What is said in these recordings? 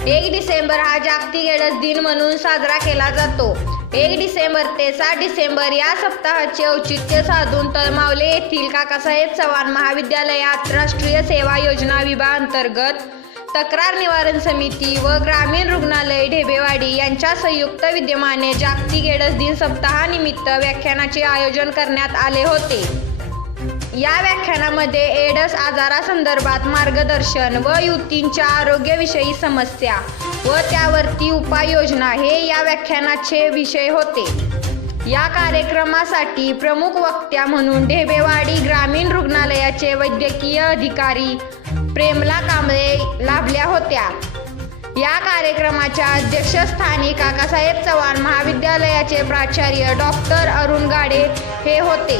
1 डिसेंबर हा जागतिक एड्स दिन म्हणून साजरा केला जातो। 1 डिसेंबर ते 7 डिसेंबर या सप्ताहाचे औचित्य साधून तळमावले येथील काकासाहेब चव्हाण महाविद्यालयात राष्ट्रीय सेवा योजना विभागांतर्गत तक्रार निवारण समिती व ग्रामीण रुग्णालय ढेबेवाडी यांच्या संयुक्त विद्यमाने जागतिक एड्स दिन सप्ताहानिमित्त व्याख्यानाचे आयोजन करण्यात आले होते। या व्याख्यानामध्ये एड्स आजारासंदर्भात मार्गदर्शन व युवतींच्या आरोग्यविषयी समस्या व त्यावरती उपाययोजना हे या व्याख्यानाचे विषय होते। या कार्यक्रमासाठी प्रमुख वक्त्या म्हणून ढेबेवाडी ग्रामीण रुग्णालयाचे वैद्यकीय अधिकारी प्रेमला कांबळे लाभल्या होत्या। या कार्यक्रमाच्या अध्यक्षस्थानी काकासाहेब चव्हाण महाविद्यालयाचे प्राचार्य डॉक्टर अरुण गाडे हे होते।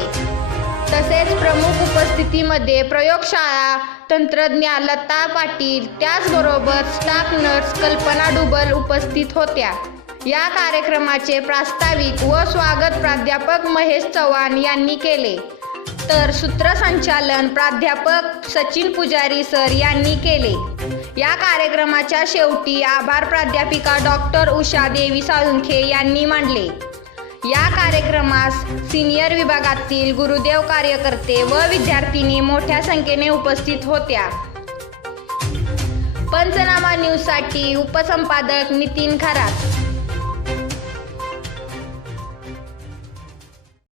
तसेच प्रमुख उपस्थितीमध्ये प्रयोगशाळा तंत्रज्ञ लता पाटील, त्याचबरोबर स्टाफ नर्स कल्पना डुबल उपस्थित होत्या। या कार्यक्रमाचे प्रास्ताविक व स्वागत प्राध्यापक महेश चव्हाण यांनी केले, तर सूत्रसंचालन प्राध्यापक सचिन पुजारी सर यांनी केले। या कार्यक्रमाच्या शेवटी आभार प्राध्यापिका डॉक्टर उषा देवी साळुंखे यांनी मांडले। या कार्यक्रमास सिनियर विभागातील गुरुदेव कार्यकर्ते व विद्यार्थिनी मोठ्या संख्येने उपस्थित होत्या। पंचनामा न्यूजसाठी उपसंपादक नितीन खरात।